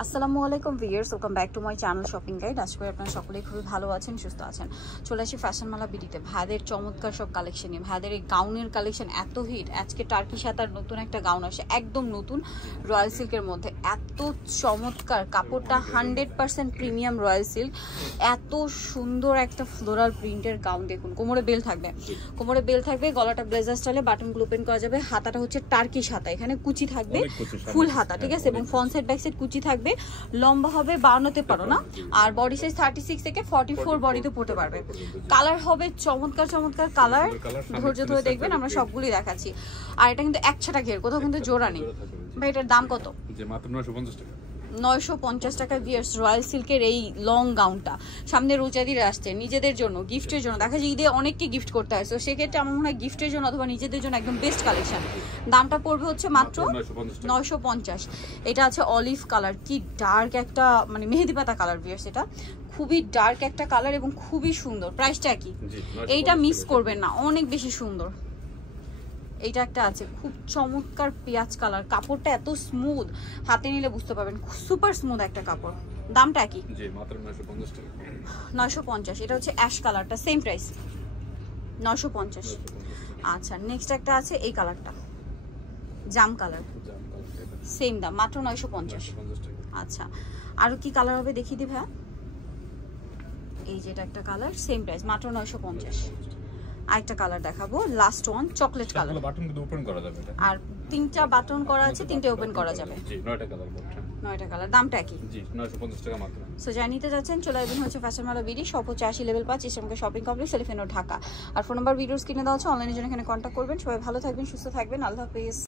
আসসালামু আলাইকুম viewers, welcome back to my channel shopping guide. আশা করি আপনারা সকলেই খুবই ভালো আছেন, সুস্থ আছেন। চলে আসি ফ্যাশন মালা বিডিতে। ভাইদের চমৎকার সব কালেকশন নিয়ে। ভাইদের এই গাউনের কালেকশন এত হিট। আজকে টার্কি সাতার নতুন একটা গাউন আসে, একদম নতুন রয়্যাল সিল্কের মধ্যে। এত চমৎকার কাপড়টা, 100% প্রিমিয়াম রয়্যাল সিল্ক। এত সুন্দর একটা ফ্লোরাল প্রিন্টের গাউন। দেখুন কোমরে বেল থাকবে, কোমরে বেল থাকবে, গলাটা ব্লেজার স্টাইলে, বাটনগুলো ওপেন করা যাবে। হাতাটা হচ্ছে টার্কি হাতা, এখানে কুচি থাকবে, ফুল হাতা, ঠিক আছে, এবং ফ্রন্ট সাইড ব্যাক সাইড কুচি থাকবে। লম্বা হবে 52 পারো না, আর বডি সাইজ 36 থেকে 44 বডিতে পড়তে পারবে। কালার হবে চমৎকার চমৎকার কালার, ধৈর্য ধরে দেখবেন, আমরা সবগুলি দেখাচ্ছি। আর এটা কিন্তু একছাটা ঘের, কোথাও কিন্তু জোড়া নেই। ভাই এটার দাম কত? মাত্র 950 টাকা। 950 টাকা ভিউয়ার্স, রয়্যাল সিল্কের এই লং গাউনটা। সামনে রোজাদির আসছে, নিজেদের জন্য, গিফটের জন্য। দেখা যায় ঈদে অনেককে গিফট করতে হয়, তো সেক্ষেত্রে আমার মনে হয় গিফটের জন্য অথবা নিজেদের জন্য একদম বেস্ট কালেকশন। দামটা পড়বে হচ্ছে মাত্র 950। এটা আছে অলিভ কালার, কি ডার্ক একটা মানে মেহেদি পাতা কালার ভিউয়ার্স। এটা খুবই ডার্ক একটা কালার এবং খুবই সুন্দর। প্রাইসটা কি? এইটা মিস করবেন না, অনেক বেশি সুন্দর। এইটা একটা আছে খুব চমৎকার পেঁয়াজ কালার, কাপড়টা এত স্মুথ, হাতে নিলে বুঝতে পারবেন সুপার স্মুথ একটা কাপড়। দামটা কি? জি মাত্র 950 টাকা। 950। এটা হচ্ছে অ্যাশ কালারটা, সেম প্রাইস 950। আচ্ছা, নেক্সট একটা আছে এই কালারটা, জাম কালার, সেম দাম মাত্র 950। আচ্ছা, আরো কি কালার হবে দেখিয়ে দি ভাইয়া। এই যেটা একটা কালার, সেম প্রাইস মাত্র 950। আরেকটা কালার দেখাবো, last one, chocolate colour. Button কিন্তু ওপেন করা যাবে এটা। আর তিনটা বাটন করা আছে, তিনটে ওপেন করা যাবে। জি 9টা কালার মোট। 9টা কালার, দামটা কি? জি 950 টাকা মাত্র। সো যারা নিতে যাচ্ছেন চলে আসবেন হচ্ছে ফ্যাশন মালা বিডি, শপ হচ্ছে 80 লেভেল 5 ইসলামকে shopping complex, elephant road, Dhaka. আর ফোন নাম্বার ভিডিওস কিনে দেওয়া হচ্ছে, অনলাইনের জন্য এখানে কন্ট্যাক্ট করবেন। সবাই ভালো থাকবেন, সুস্থ থাকবেন, আল্লাহ হাফেজ।